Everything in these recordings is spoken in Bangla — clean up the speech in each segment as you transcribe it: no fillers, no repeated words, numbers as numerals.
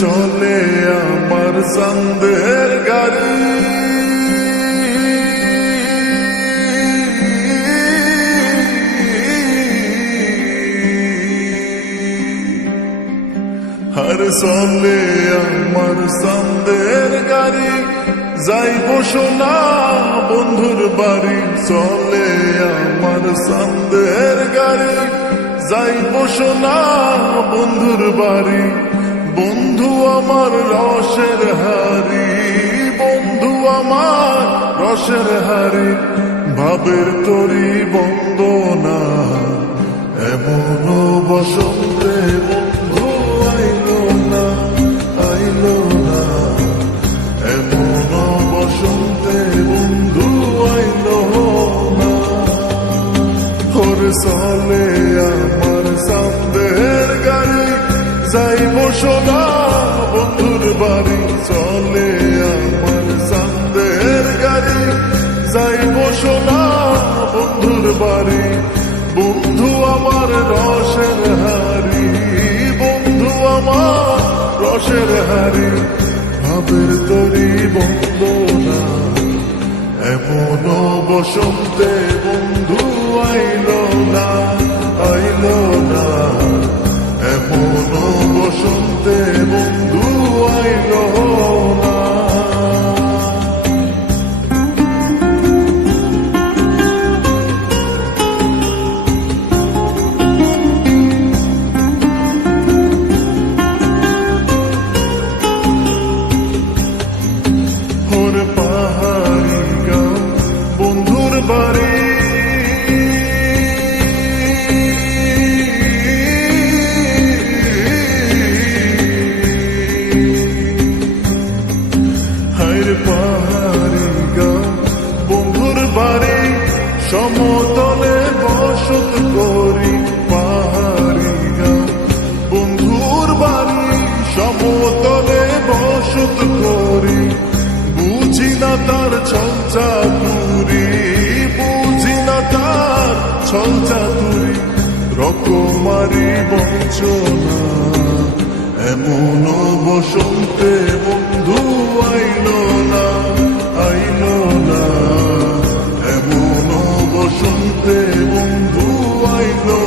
চলে আমার চাঁদের গাড়ি, আর চলে আমার চাঁদের গাড়ি, যাইব সোনা বন্ধুর বাড়ি। চলে আমার চাঁদের গাড়ি, যাইব সোনা বন্ধুর বাড়ি। বন্ধু আমার রসের হারি, বন্ধু আমার রসের হারি, ভাবের তরি বন্দনা এমন বসন্তে বন্ধু আইলো না, আইলো না, এমন বসন্তে বন্ধু আইলো না। ওরে চলে আমার চাঁদের গাড়ি, যাইব সোনা বন্ধুর বাড়ি। চলে আমার চাঁদের গাড়ি, যাইব সোনা বন্ধুর বাড়ি। বন্ধু আমার রসের হারি, বন্ধু আমার রসের হারি, ভাবের তরি বন্দনা এমন বসন্তে বন্ধু আইলো না, আইলো না, এমন বসন্তে বন্ধু আইলো না। ওরে পাহাড়ি গাঁও বন্ধুর বাড়ি, পাহাড়ি গাঁও বন্ধুর বাড়ি, সমতলে বসত করি। পাহাড়ি গাঁও বন্ধুর বাড়ি, সমতলে বসত করি। বুঝি না তার ছল চাতুরি, বুঝি না তার ছল চাতুরি, রকমারি বঞ্চনা এমন বসন্তে বন্ধু আইলো না, আইলো না, এমন বসন্তে বন্ধু আইলো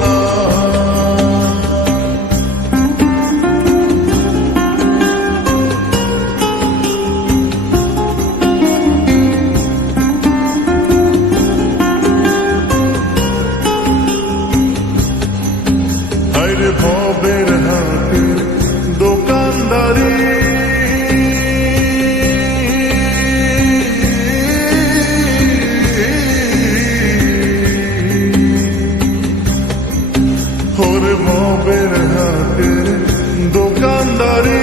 না। হায়রে ভবের হাটের দোকানদারি, ওরে ভবের হাটের দোকানদারি,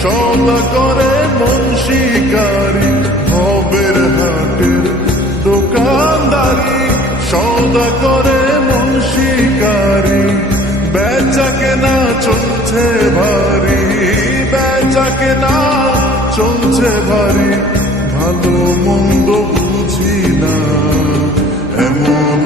সদা করে মন শিকারি। ভবের হাটের দোকানদারি, সদা করে মন শিকারি। বেচা কেনা চলছে ভারী, বেচা কেনা চলছে ভারী, ভালো মন্দ বুঝি না এমন